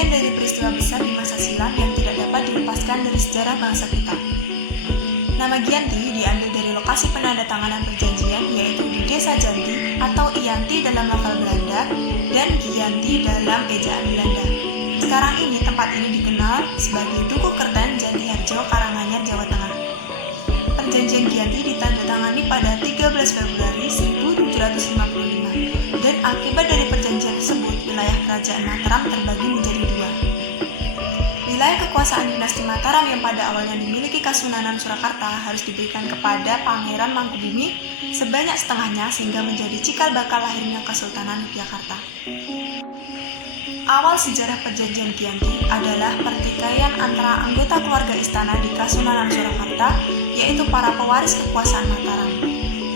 bagian dari peristiwa besar di masa silam yang tidak dapat dilepaskan dari sejarah bangsa kita. Nama Giyanti diambil dari lokasi penandatanganan perjanjian, yaitu di Desa Janti atau Iyanti dalam lokal Belanda dan Giyanti dalam ejaan Belanda. Sekarang ini tempat ini dikenal sebagai Dukuh Kerten, Jantiharjo, Karanganyar, Jawa Tengah. Perjanjian Giyanti ditandatangani pada 13 Februari 1755 dan akibat dari perjanjian tersebut wilayah kerajaan Mataram terbagi menjadi dua. Wilayah kekuasaan dinasti Mataram yang pada awalnya dimiliki Kasunanan Surakarta harus diberikan kepada Pangeran Mangkubumi sebanyak setengahnya sehingga menjadi cikal bakal lahirnya Kesultanan Yogyakarta. Awal sejarah perjanjian Giyanti adalah pertikaian antara anggota keluarga istana di Kasunanan Surakarta, yaitu para pewaris kekuasaan Mataram.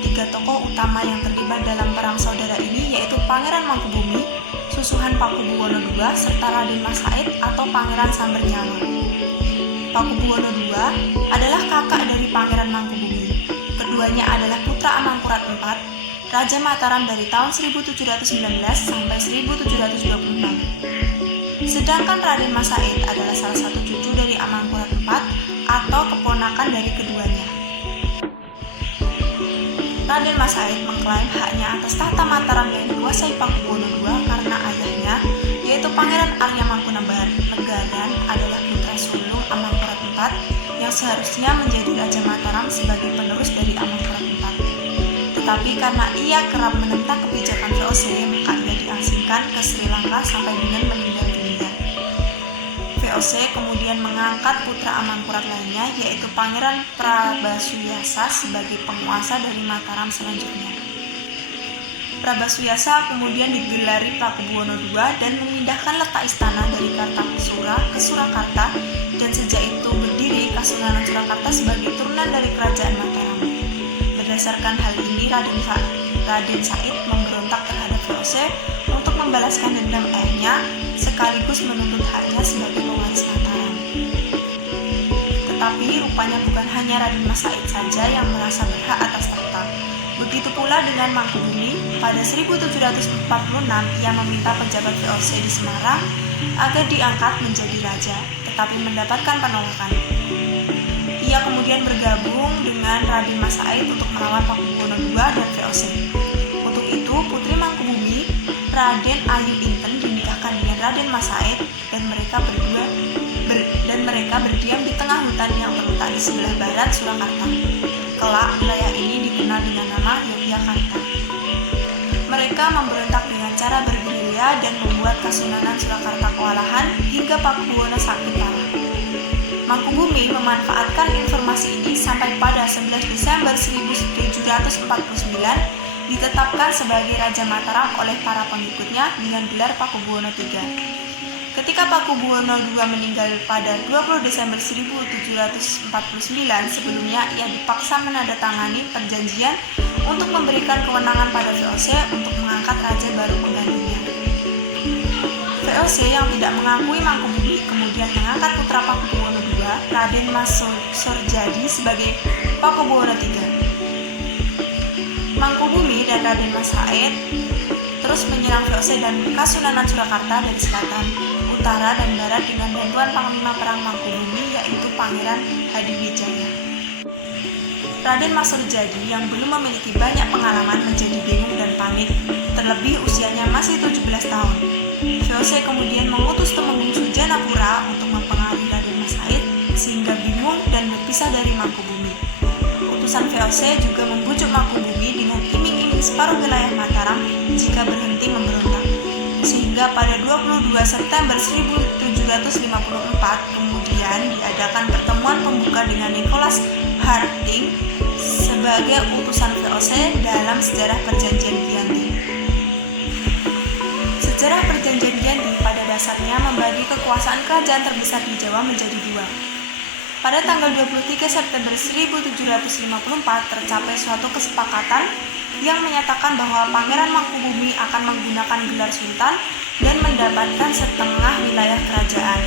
Tiga tokoh utama yang terlibat dalam perang saudara ini yaitu Pangeran Mangkubumi, Susuhan Pakubuwono II, serta Raden Mas Said atau Pangeran Sambernyawa. Pakubuwono II adalah kakak dari Pangeran Mangkubumi. Keduanya adalah putra Amangkurat IV, Raja Mataram dari tahun 1719 sampai 1726. Sedangkan Raden Mas Said adalah salah satu cucu dari Amangkurat IV atau keponakan dari keduanya. Raden Mas Said mengklaim haknya atas tahta Mataram yang dikuasai Pakubuwono II karena ayahnya, yaitu Pangeran Arya Mangkunagaran, adalah putra sulung Amangkurat IV yang seharusnya menjadi Raja Mataram sebagai penerus dari Amangkurat IV. Tetapi karena ia kerap menentang kebijakan VOC, maka ia diasingkan ke Sri Lanka sampai dengan meninggal dunia. VOC kemudian mengangkat putra Amangkurat lainnya, yaitu Pangeran Prabasuyasa sebagai penguasa dari Mataram selanjutnya. Prabasuyasa kemudian digelari Pakubuwono II dan memindahkan letak istana dari Kartasura ke Surakarta, dan sejak itu berdiri Kasunanan Surakarta sebagai turunan dari kerajaan Mataram. Berdasarkan hal ini, Raden Said memberontak terhadap VOC untuk membalaskan dendam ayahnya sekaligus menuntut haknya sebagai pewaris Mataram. Tetapi rupanya bukan hanya Raden Mas Said saja yang merasa berhak atas tahta. Begitu pula dengan Mangkubumi. Pada 1746 ia meminta pejabat VOC di Semarang agar diangkat menjadi raja, tetapi mendapatkan penolakan. Ia kemudian bergabung dengan Raden Mas Said untuk melawan Pakubuwono II dan VOC. Untuk itu, putri Mangkubumi, Raden Ayu Inten, dinikahkan dengan Raden Mas Said dan mereka berdiam di tengah hutan yang terletak di sebelah barat Surakarta. Kelak, wilayah ini dikenal dengan nama Yogyakarta. Mereka memberontak dengan cara bergerilya dan membuat Kasunanan Surakarta kewalahan hingga Pakubuwono sakit parah. Mangkubumi memanfaatkan informasi ini sampai pada 11 Desember 1749 ditetapkan sebagai Raja Mataram oleh para pengikutnya dengan gelar Pakubuwono III. Ketika Pakubuwono II meninggal pada 20 Desember 1749, sebelumnya ia dipaksa menandatangani perjanjian untuk memberikan kewenangan pada VOC untuk mengangkat raja baru penggantinya. VOC yang tidak mengakui Mangkubumi kemudian mengangkat putra Pakubuwono II, Raden Mas Sorjadi, sebagai Pakubuwono III. Mangkubumi dan Raden Mas Said terus menyerang VOC dan Kasunanan Surakarta dari selatan, utara, dan barat dengan bantuan Panglima Perang Mangkubumi, yaitu Pangeran Hadiwijaya. Raden Mas Sorjadi yang belum memiliki banyak pengalaman menjadi bingung dan panik, terlebih usianya masih 17 tahun. VOC kemudian mengutus Temenggung Sujanapura untuk mempengaruhi Raden Mas Said sehingga bingung dan berpisah dari Mangkubumi. Utusan VOC juga membujuk Mangkubumi dengan iming-iming separuh wilayah Mataram jika berhenti memberontak. Sehingga pada 22 September 1754 kemudian diadakan pertemuan pembuka dengan Nicholas Harding sebagai utusan VOC dalam sejarah perjanjian Giyanti. Sejarah perjanjian Giyanti pada dasarnya membagi kekuasaan kerajaan terbesar di Jawa menjadi dua. Pada tanggal 23 September 1754 tercapai suatu kesepakatan yang menyatakan bahwa Pangeran Mangkubumi akan menggunakan gelar Sultan dan mendapatkan setengah wilayah kerajaan.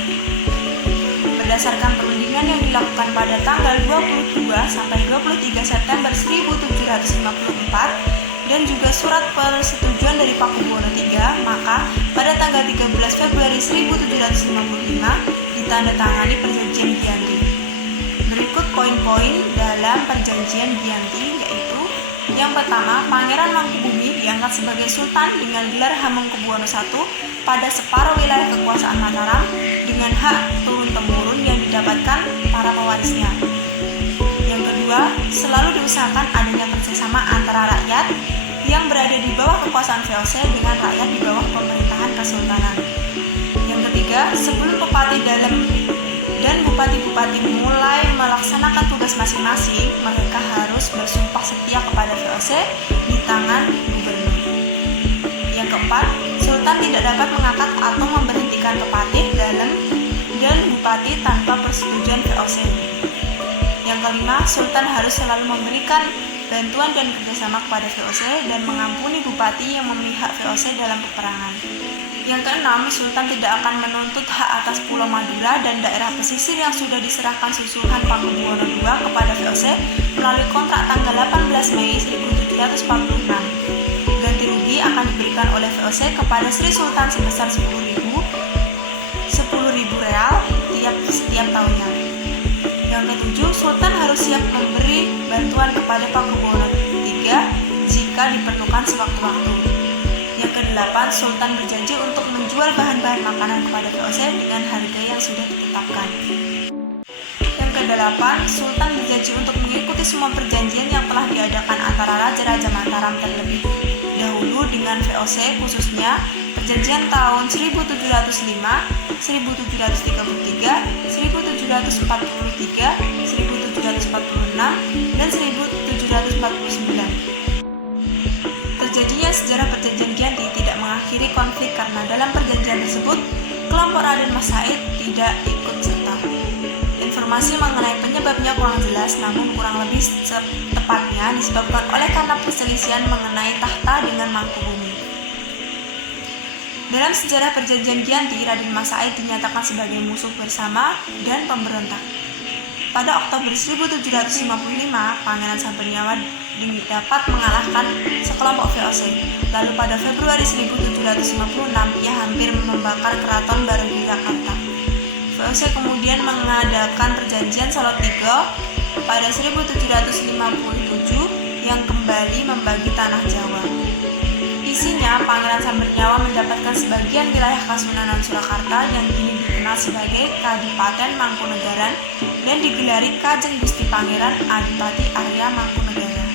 Berdasarkan perundingan yang dilakukan pada tanggal 22 sampai 23 September 1754, dan juga surat persetujuan dari Pakubuwono III, maka pada tanggal 13 Februari 1755 ditandatangani Perjanjian Giyanti. Berikut poin-poin dalam Perjanjian Giyanti, yaitu yang pertama, Pangeran Mangkubumi diangkat sebagai Sultan dengan gelar Hamengkubuwono I pada separuh wilayah kekuasaan Mataram dengan hak turun-temurun yang didapatkan para pewarisnya. Yang kedua, selalu diusahakan adanya kerjasama antara rakyat yang berada di bawah kekuasaan VOC dengan rakyat di bawah pemerintahan kesultanan. Yang ketiga, sebelum Bupati dan Bupati-Bupati mulai melaksanakan tugas masing-masing, mereka harus bersumpah setia kepada VOC di tangan gubernur. Yang keempat, Sultan tidak dapat mengangkat atau memberhentikan Kepatih dan Bupati tanpa persetujuan VOC. Yang kelima, Sultan harus selalu memberikan bantuan dan kerjasama kepada VOC dan mengampuni bupati yang memihak VOC dalam peperangan. Yang keenam, Sultan tidak akan menuntut hak atas Pulau Madura dan daerah pesisir yang sudah diserahkan susuhan Pakubuwono II kepada VOC melalui kontrak tanggal 18 Mei 1746. Ganti rugi akan diberikan oleh VOC kepada Sri Sultan sebesar 10.000 real setiap tahunnya. Yang ketujuh, Sultan harus siap memberi bantuan kepada Pakubuwono III jika diperlukan sewaktu-waktu. Yang kedelapan, Sultan berjanji untuk menjual bahan-bahan makanan kepada VOC dengan harga yang sudah ditetapkan. Yang kedelapan, Sultan berjanji untuk mengikuti semua perjanjian yang telah diadakan antara Raja-Raja Mataram terlebih dahulu dengan VOC, khususnya perjanjian tahun 1705, 1733, 1743, 1746, dan 1749. Terjadinya sejarah Perjanjian Giyanti tidak mengakhiri konflik karena dalam perjanjian tersebut kelompok Raden Mas Said tidak ikut serta. Informasi mengenai penyebabnya kurang jelas, namun kurang lebih tepatnya disebabkan karena perselisihan mengenai tahta dengan Mangkubumi. Dalam sejarah Perjanjian Giyanti, Raden Mas Said dinyatakan sebagai musuh bersama dan pemberontak. Pada Oktober 1755, Pangeran Sampurnawa dapat mengalahkan sekelompok VOC. Lalu pada Februari 1756, ia hampir membakar keraton Barugirakarta. VOC kemudian mengadakan perjanjian Salatiga pada 1757 yang kembali membagi tanah Jawa. Isinya, Pangeran Sampurnawa mendapatkan sebagian wilayah Kasunanan Surakarta yang kini dikenal sebagai Kadipaten Mangkunegaran dan digelari Kajeng Gusti Pangeran Adipati Arya Mangkunegara.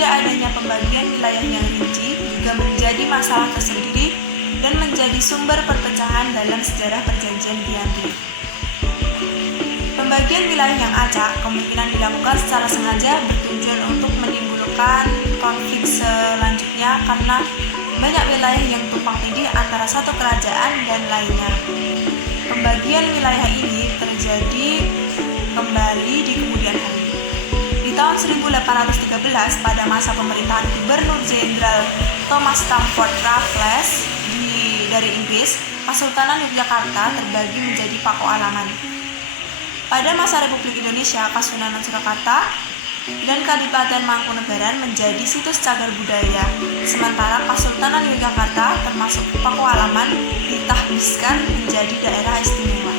Tidak adanya pembagian wilayah yang rinci juga menjadi masalah tersendiri dan menjadi sumber perpecahan dalam sejarah Perjanjian Giyanti. Pembagian wilayah yang acak kemungkinan dilakukan secara sengaja bertujuan untuk menimbulkan konflik selanjutnya karena banyak wilayah yang tumpang tindih antara satu kerajaan dan lainnya. Pembagian wilayah ini terjadi kembali di kemudian hari. Di tahun 1813, pada masa pemerintahan Gubernur Jenderal Thomas Stamford Raffles dari Inggris, Kesultanan Yogyakarta terbagi menjadi Pakualaman. Pada masa Republik Indonesia, Kasunanan Surakarta dan Kadipaten Mangkunegaran menjadi situs cagar budaya, sementara Kesultanan Yogyakarta termasuk Pakualaman ditahbiskan menjadi daerah istimewa.